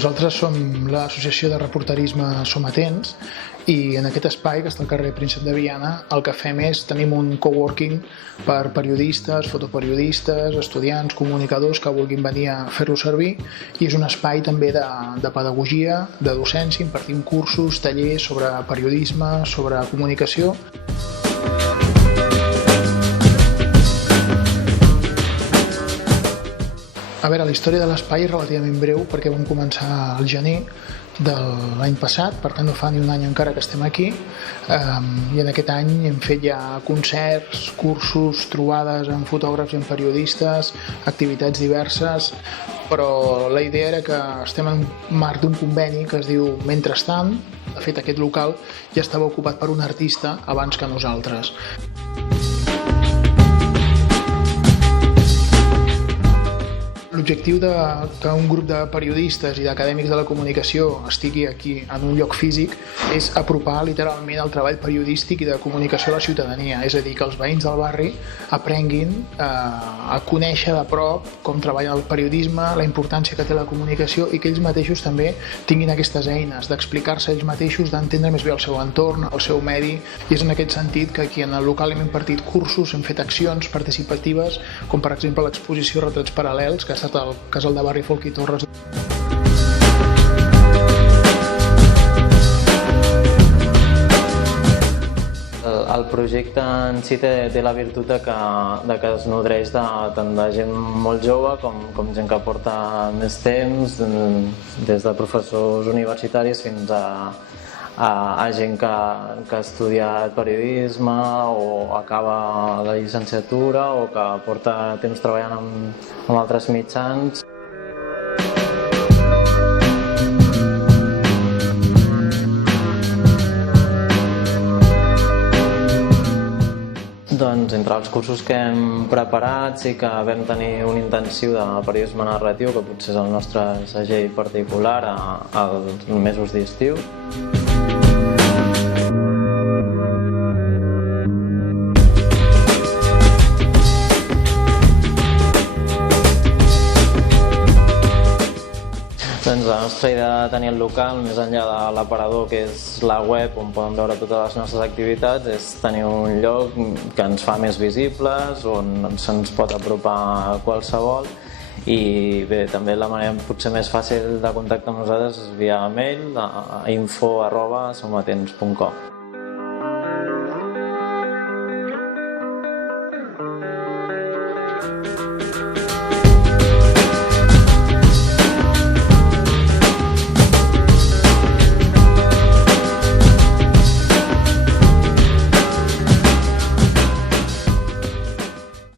Nosaltres som l'associació de reporterisme Som Atents i en aquest espai, que està al carrer Príncep de Viana, el que fem és tenim un coworking per periodistes, fotoperiodistes, estudiants, comunicadors que vulguin venir a fer-lo servir, i és un espai també de pedagogia, de docència, impartim cursos, tallers sobre periodisme, sobre comunicació. A veure, la història de l'espai és relativament breu perquè vam començar al gener de l'any passat, per tant no fa ni un any encara que estem aquí, i en aquest any hem fet ja concerts, cursos, trobades amb fotògrafs i amb periodistes, activitats diverses, però la idea era que estem en marc d'un conveni que es diu Mentrestant. De fet, aquest local ja estava ocupat per un artista abans que nosaltres. L'objectiu que un grup de periodistes i d'acadèmics de la comunicació estigui aquí en un lloc físic és apropar literalment el treball periodístic i de comunicació a la ciutadania, és a dir, que els veïns del barri aprenguin a conèixer de prop com treballa el periodisme, la importància que té la comunicació, i que ells mateixos també tinguin aquestes eines d'explicar-se ells mateixos, d'entendre més bé el seu entorn, el seu medi, i és en aquest sentit que aquí en el local hem impartit cursos, hem fet accions participatives, com per exemple l'exposició Retrats Paral·lels, que ha estat al Casal de Barri Folch i Torres. El projecte en si té la virtut de que es nodreix tant de gent molt jove com gent que porta més temps, des de professors universitaris fins a gent que ha estudiat periodisme o acaba la llicenciatura o que porta temps treballant amb altres mitjans. Doncs entre els cursos que hem preparat sí que vam tenir un intensiu de periodisme narratiu, que potser és el nostre segell particular als mesos d'estiu. Doncs la nostra idea de tenir el local, més enllà de l'aparador, que és la web on poden veure totes les nostres activitats, és tenir un lloc que ens fa més visibles, on se'ns pot apropar a qualsevol, i bé, també la manera potser més fàcil de contactar amb nosaltres és via mail a info@somatents.com.